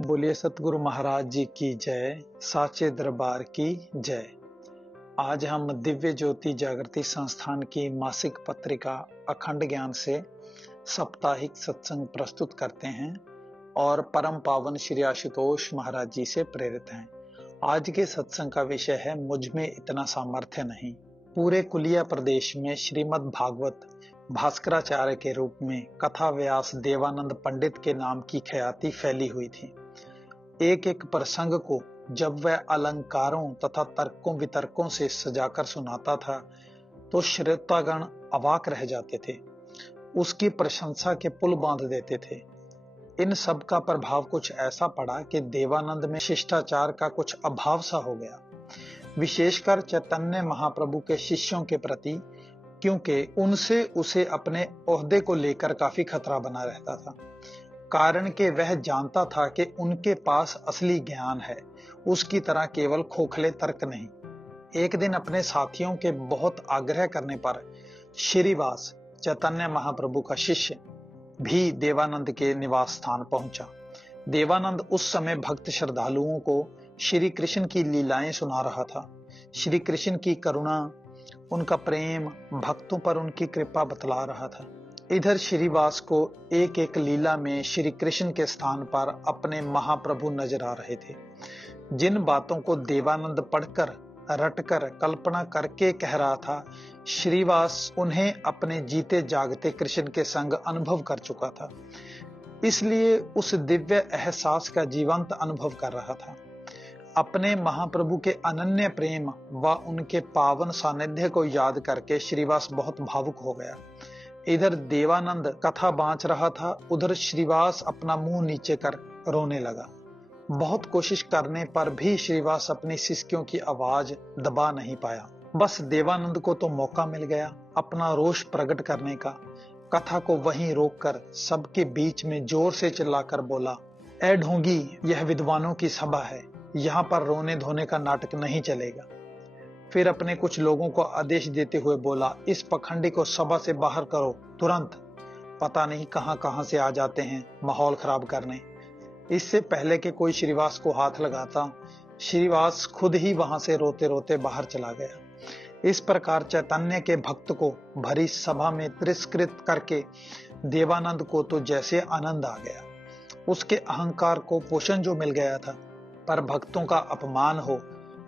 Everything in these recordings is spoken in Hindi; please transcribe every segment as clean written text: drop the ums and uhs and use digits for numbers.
बोलिए सतगुरु महाराज जी की जय, साचे दरबार की जय। आज हम दिव्य ज्योति जागृति संस्थान की मासिक पत्रिका अखंड ज्ञान से साप्ताहिक सत्संग प्रस्तुत करते हैं और परम पावन श्री आशुतोष महाराज जी से प्रेरित हैं। आज के सत्संग का विषय है मुझ में इतना सामर्थ्य नहीं। पूरे कुलिया प्रदेश में श्रीमद् भागवत भास्कराचार्य के रूप में कथा व्यास देवानंद पंडित के नाम की ख्याति फैली हुई थी। एक एक प्रसंग को जब वह अलंकारों तथा तर्कों वितर्कों से सजाकर सुनाता था तो श्रोतागण अवाक रह जाते थे, उसकी प्रशंसा के पुल बांध देते थे। इन सब का प्रभाव कुछ ऐसा पड़ा कि देवानंद में शिष्टाचार का कुछ अभाव सा हो गया, विशेषकर चैतन्य महाप्रभु के शिष्यों के प्रति, क्योंकि उनसे उसे अपने ओहदे को लेकर काफी खतरा बना रहता था। कारण कि वह जानता था कि उनके पास असली ज्ञान है, उसकी तरह केवल खोखले तर्क नहीं। एक दिन अपने साथियों के बहुत आग्रह करने पर श्रीवास चैतन्य महाप्रभु का शिष्य भी देवानंद के निवास स्थान पहुंचा। देवानंद उस समय भक्त श्रद्धालुओं को श्री कृष्ण की लीलाएं सुना रहा था। श्री कृष्ण की करुणा, उनका प्रेम, भक्तों पर उनकी कृपा बतला रहा था। इधर श्रीवास को एक एक लीला में श्री कृष्ण के स्थान पर अपने महाप्रभु नजर आ रहे थे। जिन बातों को देवानंद पढ़कर रटकर कल्पना करके कह रहा था, श्रीवास उन्हें अपने जीते जागते कृष्ण के संग अनुभव कर चुका था, इसलिए उस दिव्य एहसास का जीवंत अनुभव कर रहा था। अपने महाप्रभु के अनन्य प्रेम व उनके पावन सानिध्य को याद करके श्रीवास बहुत भावुक हो गया। इधर देवानंद कथा बांच रहा था, उधर श्रीवास अपना मुंह नीचे कर रोने लगा। बहुत कोशिश करने पर भी श्रीवास अपनी सिसकियों की आवाज दबा नहीं पाया। बस देवानंद को तो मौका मिल गया अपना रोष प्रकट करने का। कथा को वहीं रोककर सबके बीच में जोर से चिल्लाकर बोला, ए ढोंगी, यह विद्वानों की सभा है, यहाँ पर रोने धोने का नाटक नहीं चलेगा। फिर अपने कुछ लोगों को आदेश देते हुए बोला, इस पखंडी को सभा से बाहर करो तुरंत। पता नहीं कहां कहां से आ जाते हैं माहौल खराब करने। इससे पहले कि कोई श्रीवास को हाथ लगाता, श्रीवास खुद ही वहां से रोते रोते बाहर चला गया। इस प्रकार चैतन्य के भक्त को भरी सभा में तिरस्कृत करके देवानंद को तो जैसे आनंद आ गया। उसके अहंकार को पोषण जो मिल गया था, पर भक्तों का अपमान हो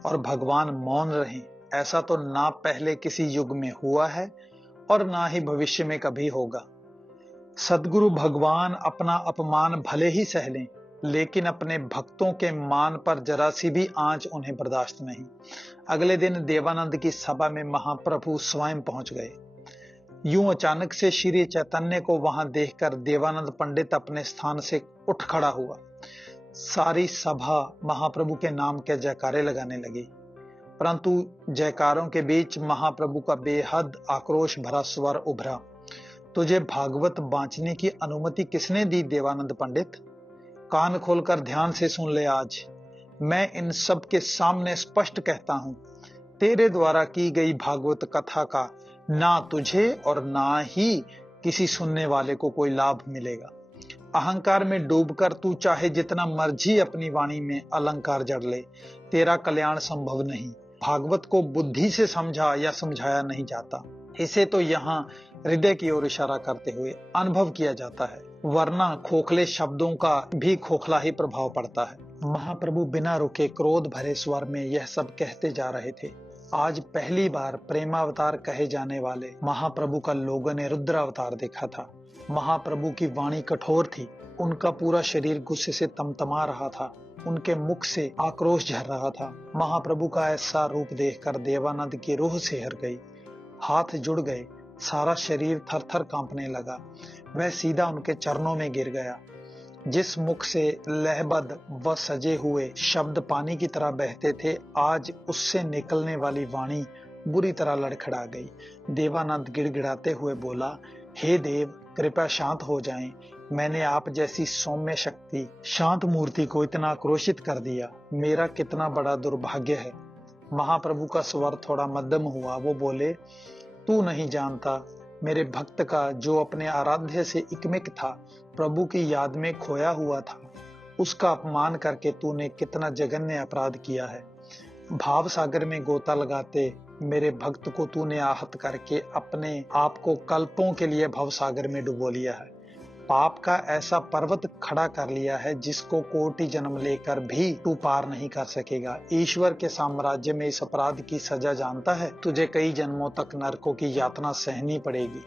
और भगवान मौन रहे, ऐसा तो ना पहले किसी युग में हुआ है और ना ही भविष्य में कभी होगा। सद्गुरु भगवान अपना अपमान भले ही सह लें, लेकिन अपने भक्तों के मान पर जरा सी भी आंच उन्हें बर्दाश्त नहीं। अगले दिन देवानंद की सभा में महाप्रभु स्वयं पहुंच गए। यूं अचानक से श्री चैतन्य को वहां देखकर देवानंद पंडित अपने स्थान से उठ खड़ा हुआ। सारी सभा महाप्रभु के नाम के जयकारे लगाने लगी, परंतु जयकारों के बीच महाप्रभु का बेहद आक्रोश भरा स्वर उभरा, तुझे भागवत बांचने की अनुमति किसने दी देवानंद पंडित? कान खोलकर ध्यान से सुन ले। आज मैं इन सब के सामने स्पष्ट कहता हूं, तेरे द्वारा की गई भागवत कथा का ना तुझे और ना ही किसी सुनने वाले को कोई लाभ मिलेगा। अहंकार में डूबकर तू चाहे जितना मर्जी अपनी वाणी में अलंकार जड़ ले, तेरा कल्याण संभव नहीं। भागवत को बुद्धि से समझा या समझाया नहीं जाता, इसे तो यहाँ हृदय की ओर इशारा करते हुए अनुभव किया जाता है, वरना खोखले शब्दों का भी खोखला ही प्रभाव पड़ता है। महाप्रभु बिना रुके क्रोध भरे स्वर में यह सब कहते जा रहे थे। आज पहली बार प्रेमावतार कहे जाने वाले महाप्रभु का लोगों ने रुद्र अवतार देखा था। महाप्रभु की वाणी कठोर थी, उनका पूरा शरीर गुस्से से तमतमा रहा था, उनके मुख से आक्रोश झर रहा था। महाप्रभु का ऐसा रूप देखकर देवानंद की रूह सिहर गई, हाथ जुड़ गए, सारा शरीर थर थर कांपने लगा। वह सीधा उनके चरणों में गिर गया। जिस मुख से लहबद व सजे हुए शब्द पानी की तरह बहते थे, आज उससे निकलने वाली वाणी बुरी तरह लड़खड़ा गई। देवानंद गिड़गिड़ाते हुए बोला, हे देव, कृपया शांत हो जाएं। मैंने आप जैसी सौम्य शक्ति शांत मूर्ति को इतना आक्रोशित कर दिया, मेरा कितना बड़ा दुर्भाग्य है। महाप्रभु का स्वर थोड़ा मध्यम हुआ। वो बोले, तू नहीं जानता, मेरे भक्त का जो अपने आराध्य से इकमिक था, प्रभु की याद में खोया हुआ था, उसका अपमान करके तूने कितना जघन्य अपराध किया है। भाव सागर में गोता लगाते मेरे भक्त को तूने आहत करके अपने आप को कल्पों के लिए भव सागर में डुबो लिया है। पाप का ऐसा पर्वत खड़ा कर लिया है जिसको कोटि जन्म लेकर भी तू पार नहीं कर सकेगा। ईश्वर के साम्राज्य में इस अपराध की सजा जानता है। तुझे कई जन्मों तक नरकों की यातना सहनी पड़ेगी।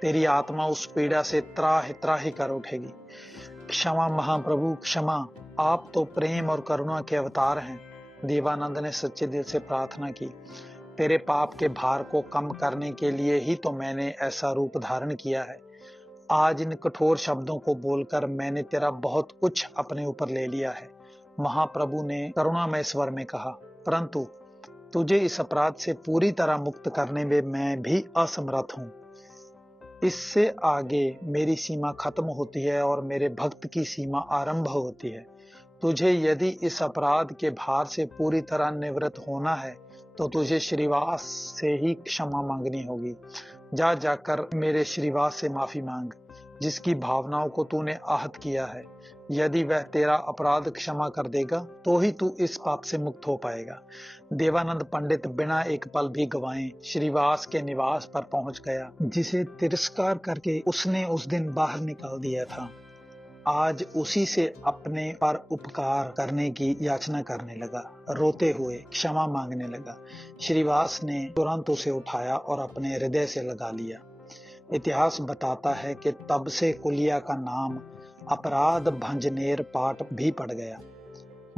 तेरी आत्मा उस पीड़ा से त्राहि त्राहि कर उठेगी। क्षमा महाप्रभु क्षमा, आप तो प्रेम और करुणा के अवतार हैं। देवानंद ने सच्चे दिल से प्रार्थना की, तेरे पाप के भार को कम करने के लिए ही तो मैंने ऐसा रूप धारण किया है। आज इन कठोर शब्दों को बोलकर मैंने तेरा बहुत कुछ अपने ऊपर ले लिया है। महाप्रभु ने करुणामय स्वर में कहा, परंतु तुझे इस अपराध से पूरी तरह मुक्त करने में मैं भी असमर्थ हूं। इससे आगे मेरी सीमा खत्म होती है और मेरे भक्त की सीमा आरंभ होती है। तुझे यदि इस अपराध के भार से पूरी तरह निवृत्त होना है तो तुझे श्रीवास से ही क्षमा मांगनी होगी। जा जाकर मेरे श्रीवास से माफी मांग, जिसकी भावनाओं को तूने आहत किया है। यदि वह तेरा अपराध क्षमा कर देगा तो ही तू इस पाप से मुक्त हो पाएगा। देवानंद पंडित बिना एक पल भी गवाए श्रीवास के निवास पर पहुंच गया, जिसे तिरस्कार करके उसने उस दिन बाहर निकाल दिया था। आज उसी से अपने पर उपकार करने की याचना करने लगा, रोते हुए क्षमा मांगने लगा। श्रीवास ने तुरंत उसे उठाया और अपने हृदय से लगा लिया। इतिहास बताता है कि तब से कुलिया का नाम अपराध भंजनेर पाट भी पड़ गया,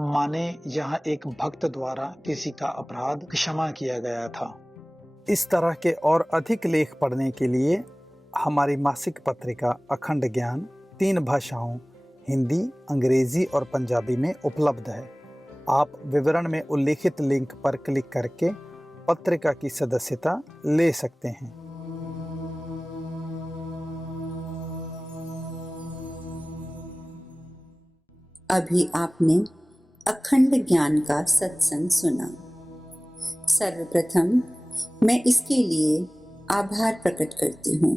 माने यहाँ एक भक्त द्वारा किसी का अपराध क्षमा किया गया था। इस तरह के और अधिक लेख पढ़ने के लिए हमारी मासिक पत्रिका अखंड ज्ञान 3 भाषाओं हिंदी, अंग्रेजी और पंजाबी में उपलब्ध है। आप विवरण में उल्लिखित लिंक पर क्लिक करके पत्रिका की सदस्यता ले सकते हैं। अभी आपने अखंड ज्ञान का सत्संग सुना। सर्वप्रथम मैं इसके लिए आभार प्रकट करती हूँ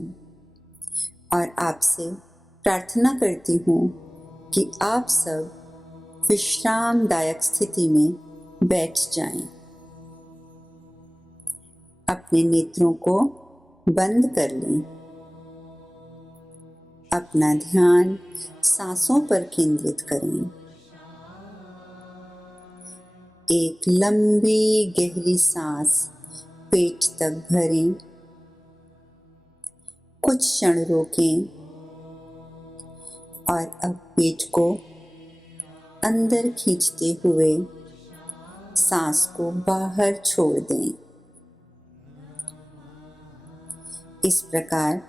और आपसे प्रार्थना करती हूँ कि आप सब विश्रामदायक स्थिति में बैठ जाएं। अपने नेत्रों को बंद कर लें। अपना ध्यान सांसों पर केंद्रित करें। एक लंबी गहरी सांस पेट तक भरें। कुछ क्षण रोकें और अब पेट को अंदर खींचते हुए सांस को बाहर छोड़ दें। इस प्रकार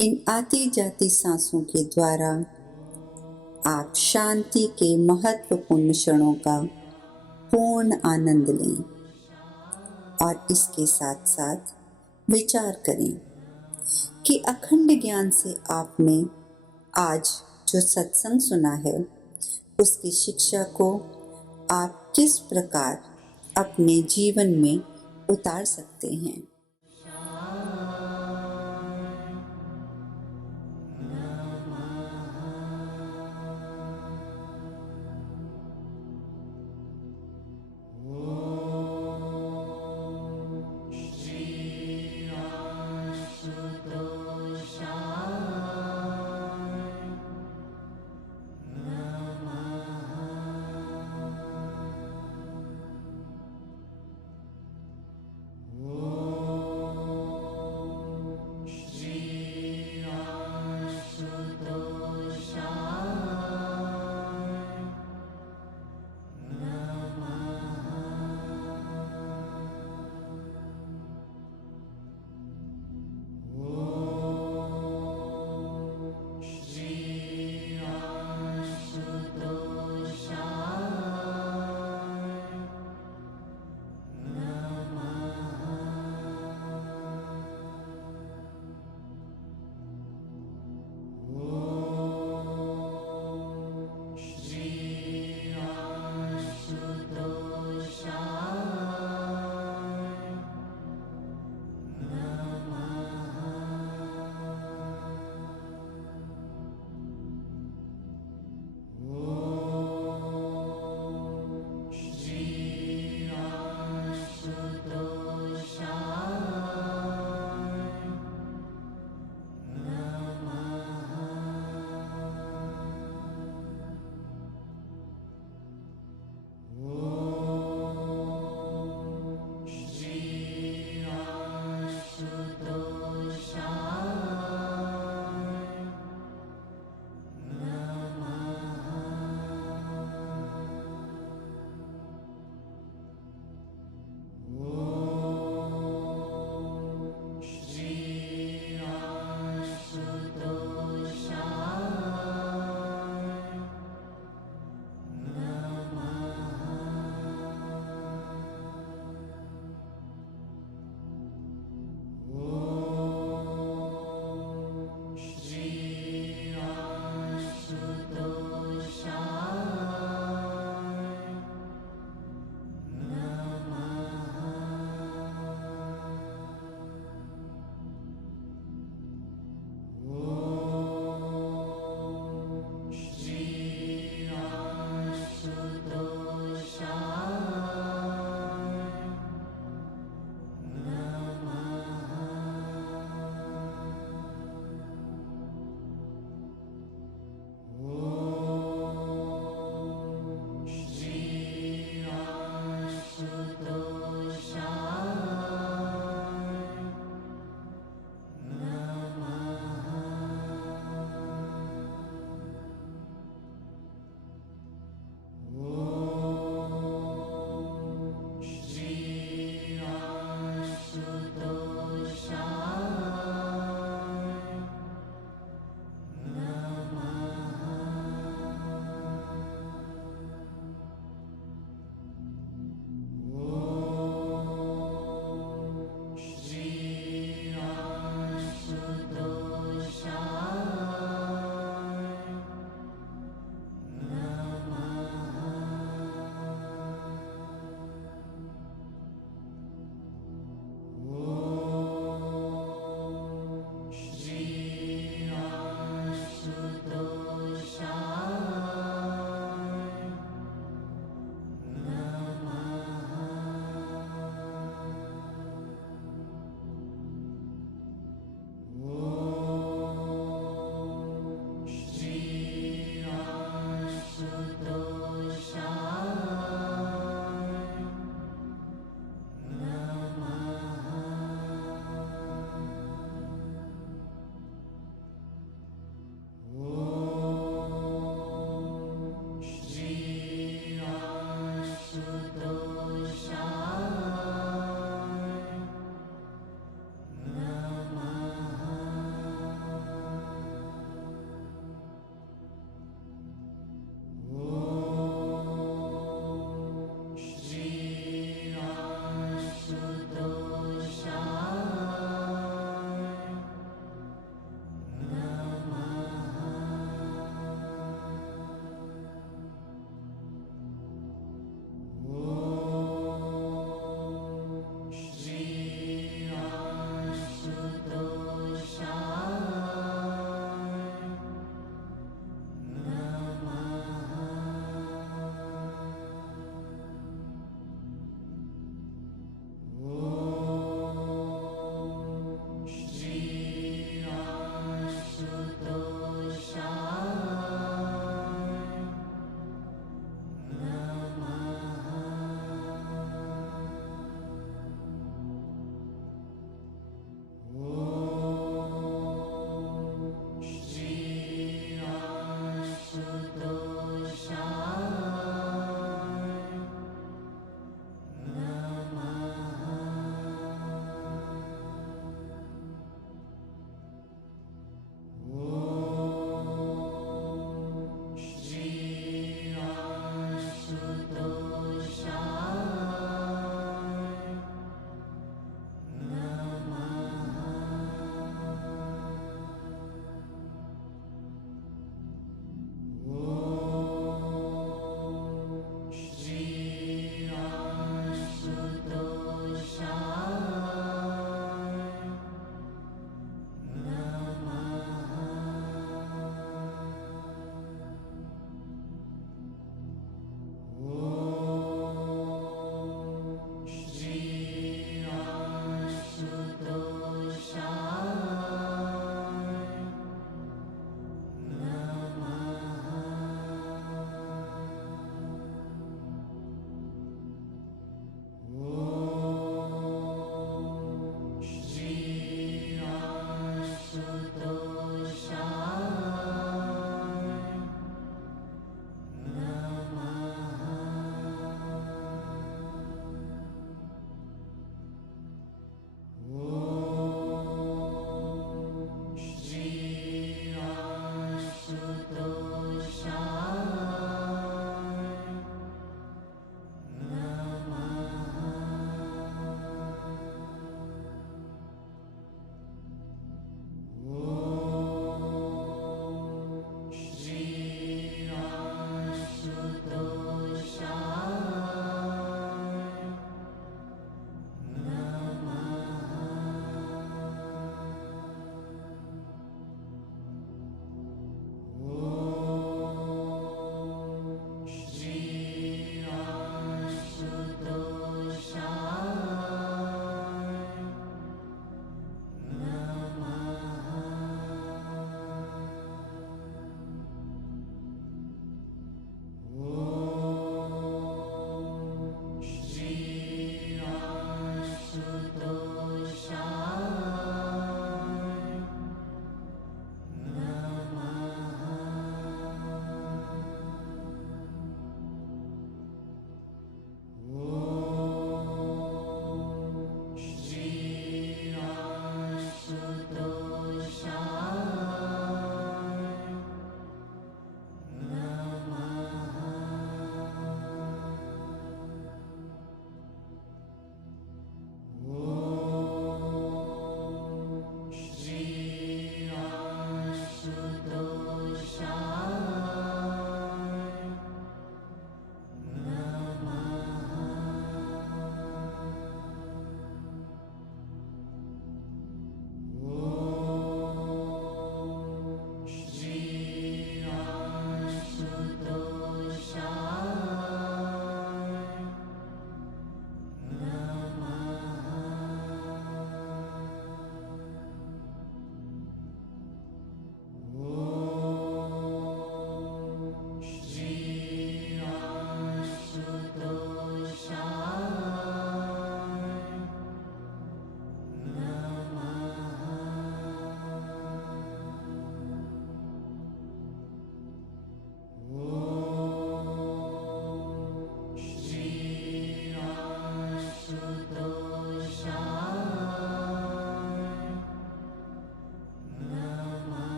इन आती जाती सांसों के द्वारा आप शांति के महत्वपूर्ण क्षणों का पूर्ण आनंद लें और इसके साथ साथ विचार करें कि अखंड ज्ञान से आपने आज जो सत्संग सुना है उसकी शिक्षा को आप किस प्रकार अपने जीवन में उतार सकते हैं।